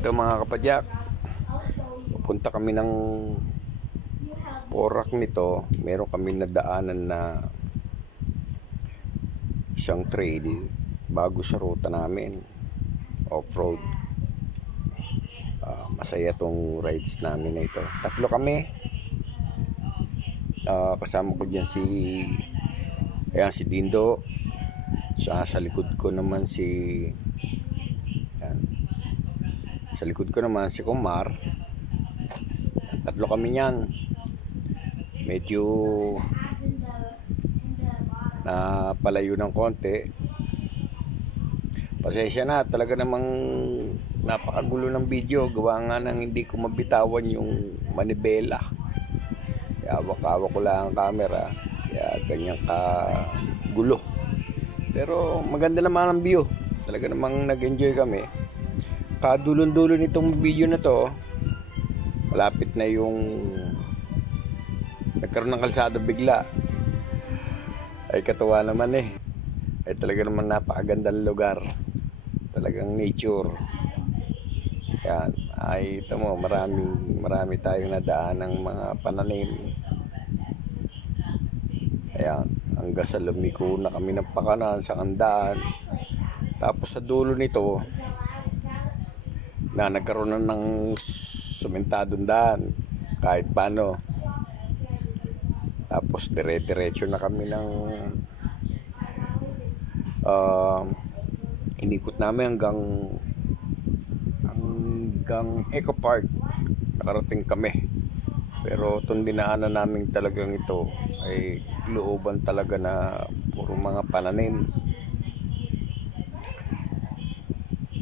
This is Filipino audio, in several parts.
Ito mga kapadyak, pupunta kami ng Porac nito. Meron kami nadaanan na isang trail bago sa ruta namin, off-road. Masaya tong rides namin na ito. Tatlo kami. Kasama ko dyan si Dindo. Sa likod ko naman sa likod ko naman si Kumar. Tatlo kami yan. Medyo napalayo ng konti. Pasensya na, talaga namang napakagulo ng video. Gawa nga ng hindi ko mabitawan yung manibela. Kaya hawak-hawak ko lang ang camera. Kaya ganyan ka gulo. Pero maganda naman ang view. Talaga namang nag-enjoy kami. Kadulon-dulo nitong video na to, malapit na yung nagkaroon ng kalsada bigla. Ay katuwa naman Ay talaga naman napakagandang lugar. Talagang nature. Yan. Ay ito mo, marami tayong nadaan ng mga pananim. Ayan. Hanggang sa lumiko na kami ng pakanan sa kandaan. Tapos sa dulo nito, na nagkaroon na ng sumentadong daan kahit paano. Tapos dire-diretso na kami ng inikot namin hanggang Eco Park. Nakarating kami. Pero itong dinaanan namin talagang ito ay looban talaga na puro mga pananim.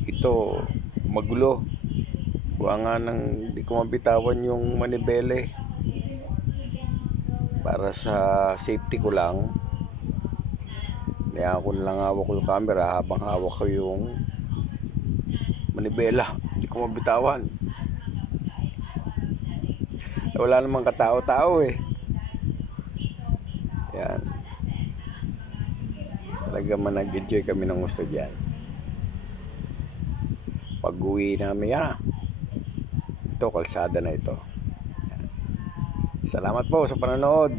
Ito magulo. Kuha nga nang hindi ko mabitawan yung manibele. Para sa safety ko lang, kaya ako lang hawak ko yung camera habang hawak ko yung manibela. Hindi ko mabitawan. Wala namang katao-tao Yan. Talaga man nag-enjoy kami ng gusto dyan. Pag-uwi namin ito, kalsada na ito. Salamat po sa panonood.